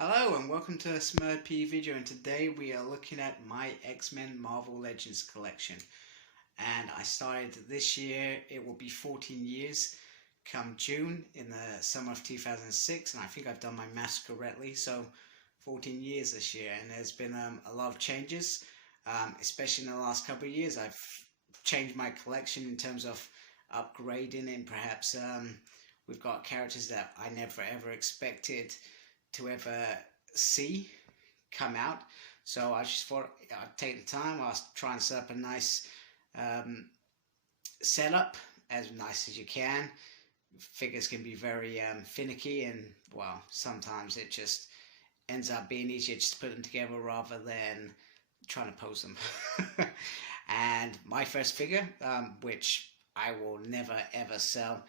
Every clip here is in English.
Hello and welcome to a Smurpy video, and today we are looking at my X-Men Marvel Legends collection. And I started this year. It will be 14 years come June in the summer of 2006, and I think I've done my maths correctly, so 14 years this year. And there's been a lot of changes, especially in the last couple of years. I've changed my collection in terms of upgrading, and perhaps we've got characters that I never ever expected to ever see come out. So I just thought I'd take the time. I'll try and set up a nice setup, as nice as you can. Figures can be very finicky, and well, sometimes it just ends up being easier just to put them together rather than trying to pose them. And my first figure, which I will never ever sell,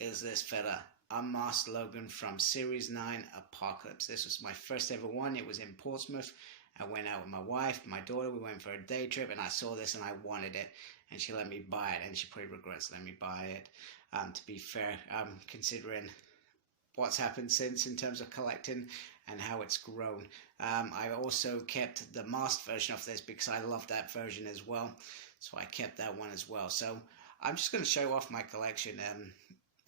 is this fella, Unmasked Logan from Series 9 Apocalypse. This was my first ever one. It was in Portsmouth. I went out with my wife, my daughter. We went for a day trip, and I saw this and I wanted it. And she let me buy it, and she probably regrets letting me buy it. To be fair, considering what's happened since in terms of collecting and how it's grown. I also kept the masked version of this because I love that version as well. So I kept that one as well. So I'm just going to show off my collection.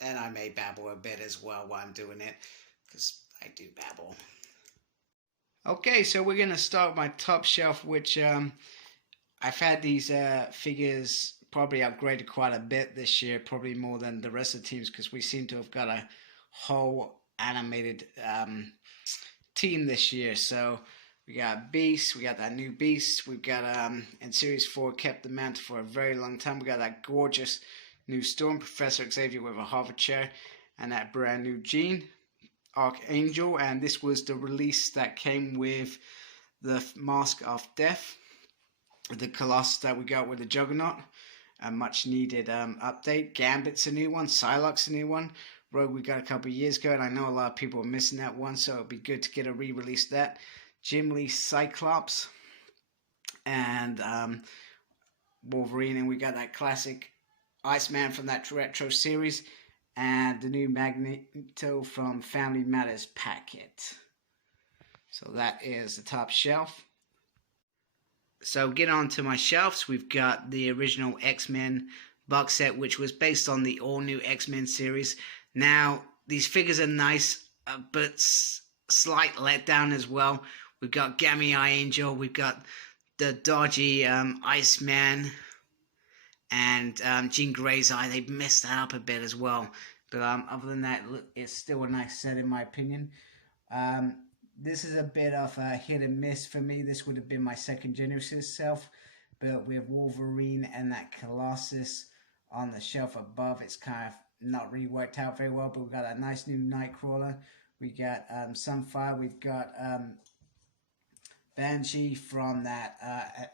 And I may babble a bit as well while I'm doing it, because I do babble. Okay, so we're going to start with my top shelf, which I've had these figures probably upgraded quite a bit this year, probably more than the rest of the teams, because we seem to have got a whole animated team this year. So we got Beast, we got that new Beast, we've got in Series 4 kept the mantle for a very long time. We got that gorgeous new Storm, Professor Xavier with a Harvard chair, and that brand new Jean, Archangel. And this was the release that came with the Mask of Death, the Colossus that we got with the Juggernaut. A much needed update. Gambit's a new one, Psylocke's a new one. Rogue we got a couple of years ago, and I know a lot of people are missing that one, so it'd be good to get a re-release of that. Jim Lee Cyclops and Wolverine, and we got that classic Iceman from that retro series, and the new Magneto from Family Matters packet. So that is the top shelf. So get on to my shelves. We've got the original X-Men box set, which was based on the all-new X-Men series. Now, these figures are nice, but slight letdown as well. We've got Gammy Eye Angel, we've got the dodgy Iceman, and Jean Grey's Eye. They messed that up a bit as well. But other than that, it's still a nice set in my opinion. This is a bit of a hit and miss for me. This would have been my second Genesis self. But with Wolverine and that Colossus on the shelf above, it's kind of not really worked out very well. But we've got a nice new Nightcrawler. We got Sunfire. We've got Banshee from that...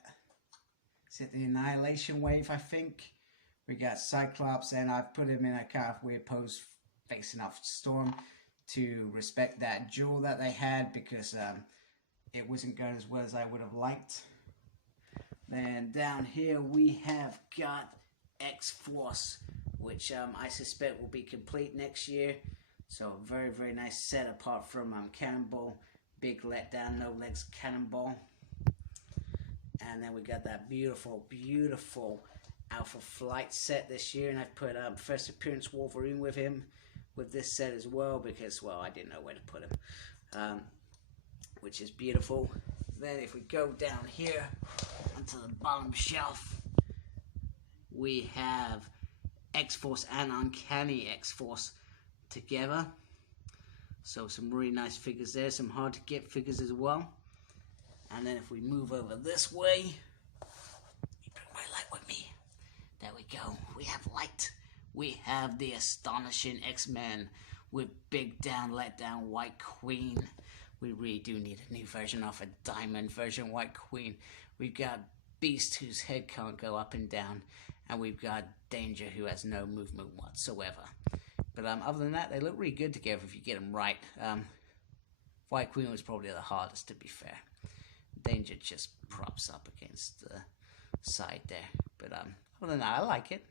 is it the Annihilation Wave, I think? We got Cyclops, and I've put him in a kind of weird pose facing off Storm to respect that duel that they had, because it wasn't going as well as I would have liked. Then down here we have got X-Force, which I suspect will be complete next year. So a very, very nice set apart from Cannonball. Big letdown, no legs Cannonball. And then we got that beautiful, beautiful Alpha Flight set this year. And I've put first appearance Wolverine with him with this set as well, because, well, I didn't know where to put him. Which is beautiful. Then if we go down here onto the bottom shelf, we have X-Force and Uncanny X-Force together. So some really nice figures there. Some hard to get figures as well. And then if we move over this way, let me bring my light with me. There we go. We have light. We have the astonishing X-Men with big down, let down White Queen. We really do need a new version of a diamond version White Queen. We've got Beast, whose head can't go up and down. And we've got Danger, who has no movement whatsoever. But other than that, they look really good together if you get them right. White Queen was probably the hardest, to be fair. Danger just props up against the side there. But other than that, I like it.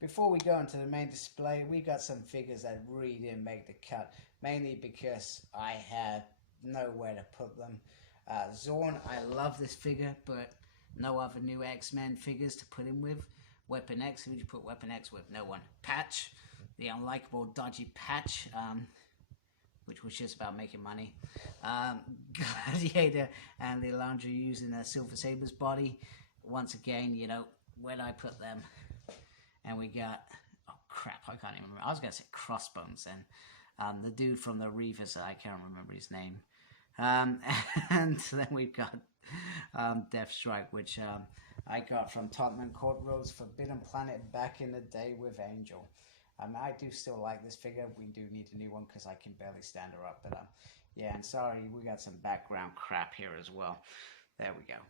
Before we go into the main display, we got some figures that really didn't make the cut. Mainly because I had know where to put them. Zorn, I love this figure, but no other new X-Men figures to put him with. Weapon X, who would you put Weapon X with? No one. Patch, the unlikable, dodgy Patch, which was just about making money. Gladiator and the Laundry using Silver Sabre's body. Once again, you know, where'd I put them? And we got, oh crap, I can't even remember. I was going to say Crossbones then. The dude from the Reavers, I can't remember his name. And then we've got Deathstrike, which I got from Tottenham Court Road's Forbidden Planet back in the day with Angel. I do still like this figure. We do need a new one because I can barely stand her up. But yeah, and sorry, we got some background crap here as well. There we go.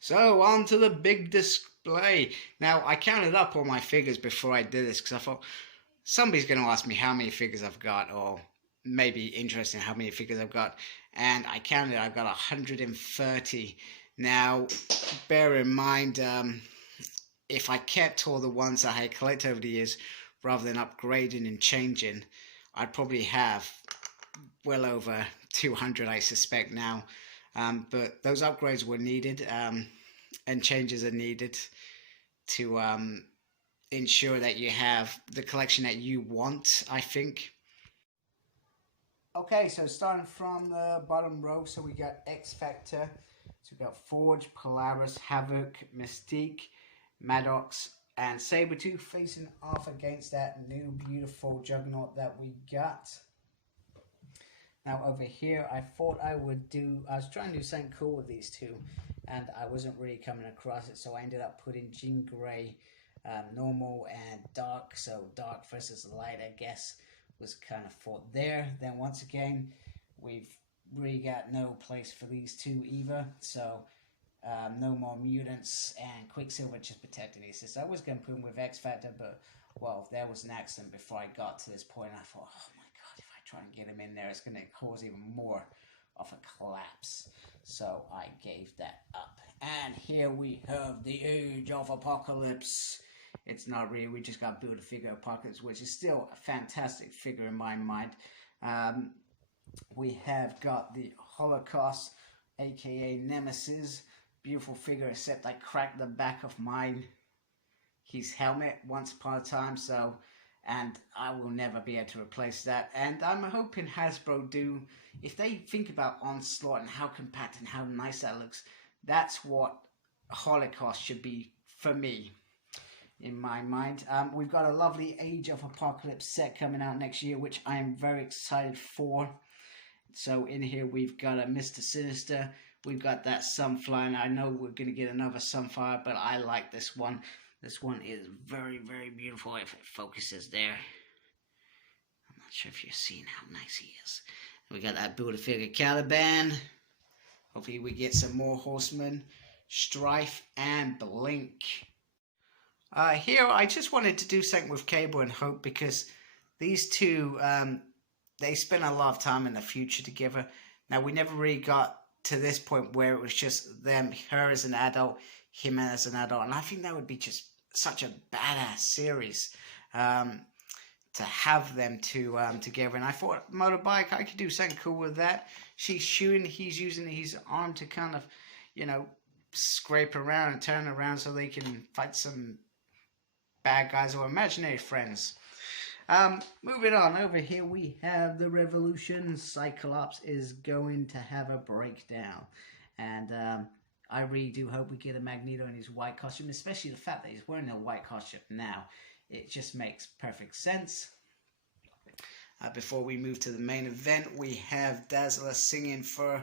So on to the big display. Now I counted up all my figures before I did this because I thought somebody's going to ask me how many figures I've got, or maybe interested in how many figures I've got. And I counted, I've got 130. Now, bear in mind, if I kept all the ones I had collected over the years, rather than upgrading and changing, I'd probably have well over 200, I suspect now. But those upgrades were needed, and changes are needed to ensure that you have the collection that you want, I think. Okay, so starting from the bottom row, so we got X-Factor, so we got Forge, Polaris, Havoc, Mystique, Maddox, and Sabretooth facing off against that new beautiful Juggernaut that we got. Now over here, I thought I was trying to do something cool with these two, and I wasn't really coming across it, so I ended up putting Jean Grey, normal and dark, so dark versus light, I guess, was kind of fought there. Then once again, we've really got no place for these two either, so no more mutants, and Quicksilver just protecting these. So I was going to put him with X-Factor, but well, there was an accident before I got to this point. I thought, oh my god, if I try and get him in there, it's going to cause even more of a collapse. So I gave that up. And here we have the Age of Apocalypse. It's not really, we just got build a figure Apocalypse, which is still a fantastic figure in my mind. We have got the Holocaust, aka Nemesis. Beautiful figure, except I cracked the back of his helmet once upon a time, so, and I will never be able to replace that. And I'm hoping Hasbro do, if they think about Onslaught and how compact and how nice that looks, that's what Holocaust should be for me, in my mind. We've got a lovely Age of Apocalypse set coming out next year, which I am very excited for. So in here we've got a Mr. Sinister. We've got that Sunfire, and I know we're going to get another Sunfire, but I like this one. This one is very, very beautiful if it focuses there. I'm not sure if you're seeing how nice he is. We got that Build-A-Figure Caliban. Hopefully we get some more Horsemen, Strife, and Blink. Here, I just wanted to do something with Cable and Hope, because these two, they spent a lot of time in the future together. Now, we never really got to this point where it was just them, her as an adult, him as an adult, and I think that would be just such a badass series to have them two together. And I thought Motorbike, I could do something cool with that. She's shooting, he's using his arm to kind of, you know, scrape around and turn around so they can fight some bad guys or imaginary friends. Moving on, over here we have the Revolution. Cyclops is going to have a breakdown, and I really do hope we get a Magneto in his white costume, especially the fact that he's wearing a white costume now. It just makes perfect sense. Before we move to the main event, we have Dazzler singing for,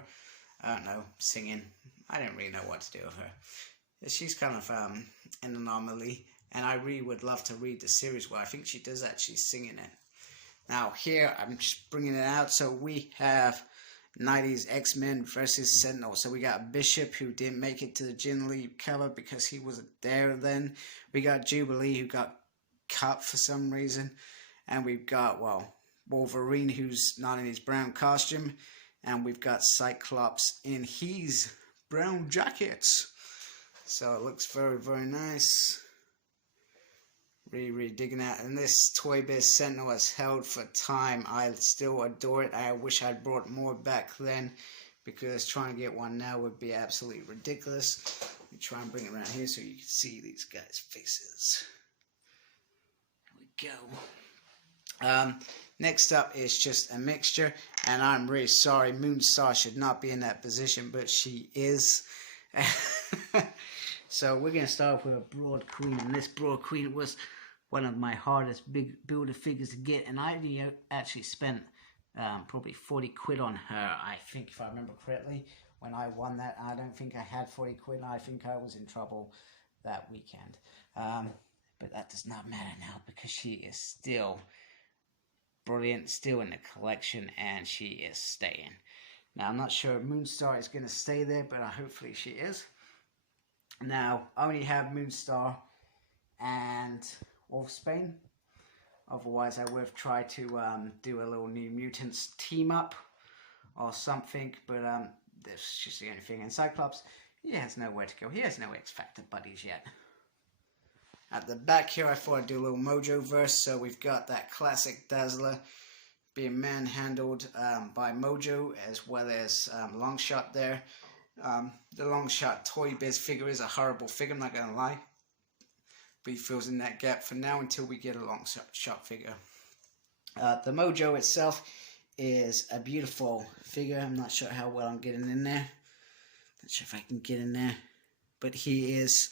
I don't know, singing, I don't really know what to do with her. She's kind of an anomaly. And I really would love to read the series where I think she does actually sing in it. Now here, I'm just bringing it out. So we have 90s X-Men versus Sentinel. So we got Bishop, who didn't make it to the Jin Lee cover because he wasn't there then. We got Jubilee, who got cut for some reason. And we've got, well, Wolverine, who's not in his brown costume. And we've got Cyclops in his brown jacket. So it looks very, very nice. Really digging that. And this Toy Biz Sentinel has held for time. I still adore it. I wish I'd brought more back then, because trying to get one now would be absolutely ridiculous. Let me try and bring it around here so you can see these guys' faces. There we go. Next up is just a mixture, and I'm really sorry, Moonstar should not be in that position, but she is. So we're going to start off with a Broad Queen, and this Broad Queen was one of my hardest big builder figures to get, and I actually spent probably 40 quid on her, I think, if I remember correctly, when I won that. I don't think I had 40 quid, and I think I was in trouble that weekend. But that does not matter now, because she is still brilliant, still in the collection, and she is staying. Now, I'm not sure if Moonstar is going to stay there, but hopefully she is. Now, I only have Moonstar and Wolfsbane. Otherwise, I would have tried to do a little New Mutants team up or something, but that's just the only thing. And Cyclops, he has nowhere to go. He has no X Factor buddies yet. At the back here, I thought I'd do a little Mojo verse. So we've got that classic Dazzler being manhandled by Mojo, as well as Longshot there. The Longshot Toy Biz figure is a horrible figure, I'm not going to lie. But he fills in that gap for now until we get a Longshot figure. The Mojo itself is a beautiful figure. I'm not sure how well I'm getting in there. Not sure if I can get in there. But he is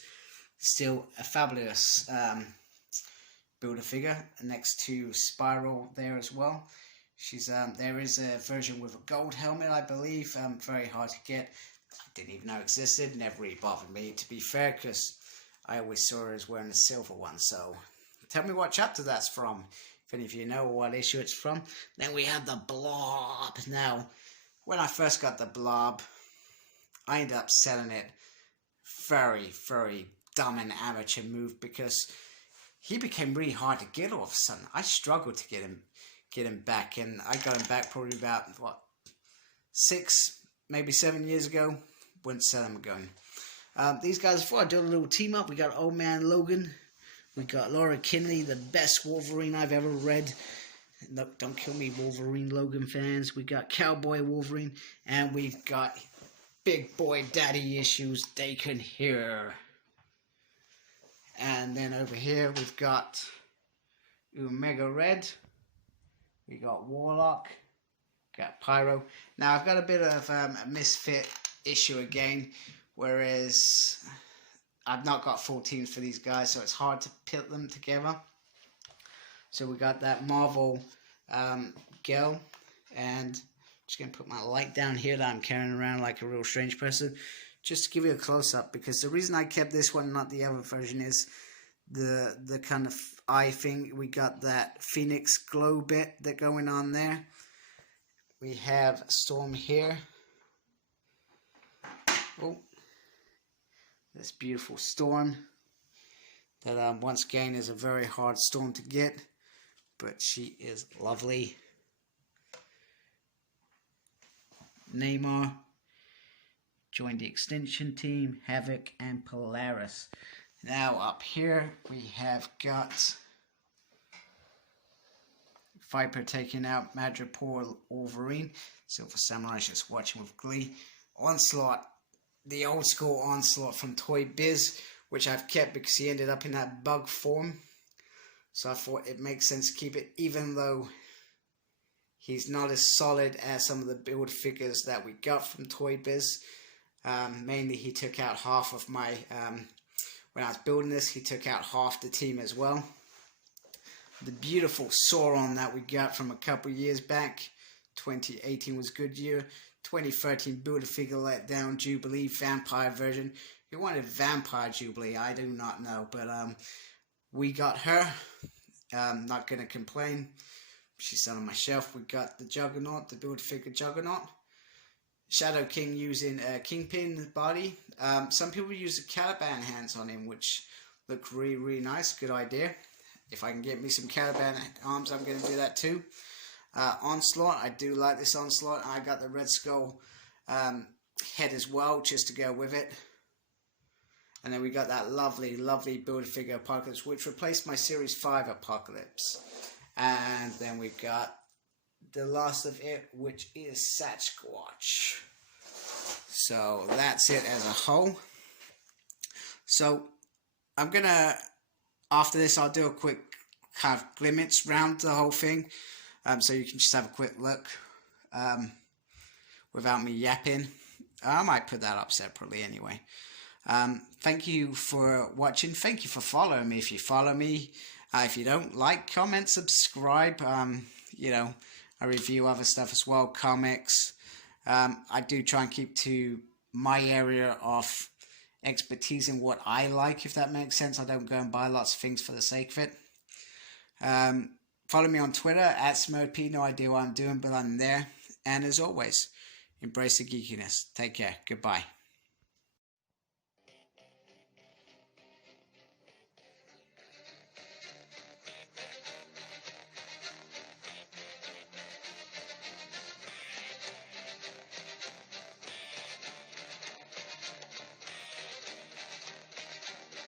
still a fabulous builder figure, next to Spiral there as well. She's there is a version with a gold helmet, I believe. Very hard to get. I didn't even know existed. Never really bothered me, to be fair, because I always saw her as wearing a silver one. So tell me what chapter that's from, if any of you know what issue it's from. Then we have the Blob. Now, when I first got the Blob, I ended up selling it. Very dumb and amateur move, because he became really hard to get all of a sudden. I struggled to get him back, and I got him back probably about, what, 6, maybe 7 years ago. Wouldn't sell him again. These guys, before I do a little team up, we got Old Man Logan, we got Laura Kinney, the best Wolverine I've ever read. No, don't kill me, Wolverine Logan fans. We got Cowboy Wolverine, and we've got Big Boy Daddy Issues Daken here. And then over here we've got Omega Red, we got Warlock, got Pyro. Now I've got a bit of a misfit issue again, whereas I've not got full teams for these guys, so it's hard to pit them together. So we got that Marvel girl, and I'm just going to put my light down here that I'm carrying around like a real strange person, just to give you a close-up, because the reason I kept this one, not the other version, is the kind of eye thing. We got that Phoenix glow bit that going on there. We have Storm here. Oh, this beautiful Storm that once again is a very hard Storm to get, but she is lovely. Namor joined the Extinction Team, Havoc, and Polaris. Now up here we have got Viper taking out Madripoor Wolverine. Silver Samurai's just watching with glee. Onslaught, the old school Onslaught from Toy Biz, which I've kept because he ended up in that bug form. So I thought it makes sense to keep it, even though he's not as solid as some of the build figures that we got from Toy Biz. Mainly he took out half of my, when I was building this, he took out half the team as well. The beautiful Sauron that we got from a couple years back. 2018 was a good year. 2013 Build-A-Figure Let Down Jubilee Vampire version. Who wanted Vampire Jubilee? I do not know, but we got her. Not going to complain. She's on my shelf. We got the Juggernaut, the Build-A-Figure Juggernaut. Shadow King using Kingpin body. Some people use the Caliban hands on him, which look really nice. Good idea. If I can get me some Caliban arms, I'm going to do that too. Onslaught, I do like this Onslaught. I got the Red Skull head as well, just to go with it. And then we got that lovely, lovely Build-A-Figure Apocalypse, which replaced my Series 5 Apocalypse. And then we've got the last of it, which is Sasquatch. So that's it as a whole. So I'm going to, after this, I'll do a quick kind of glimpse round the whole thing. So you can just have a quick look without me yapping. I might put that up separately anyway. Thank you for watching. Thank you for following me. If you follow me, if you don't, like, comment, subscribe. You know, I review other stuff as well, comics. I do try and keep to my area of expertise in what I like, if that makes sense. I don't go and buy lots of things for the sake of it. Follow me on Twitter at SmurP. No idea what I'm doing, but I'm there. And as always, embrace the geekiness. Take care. Goodbye.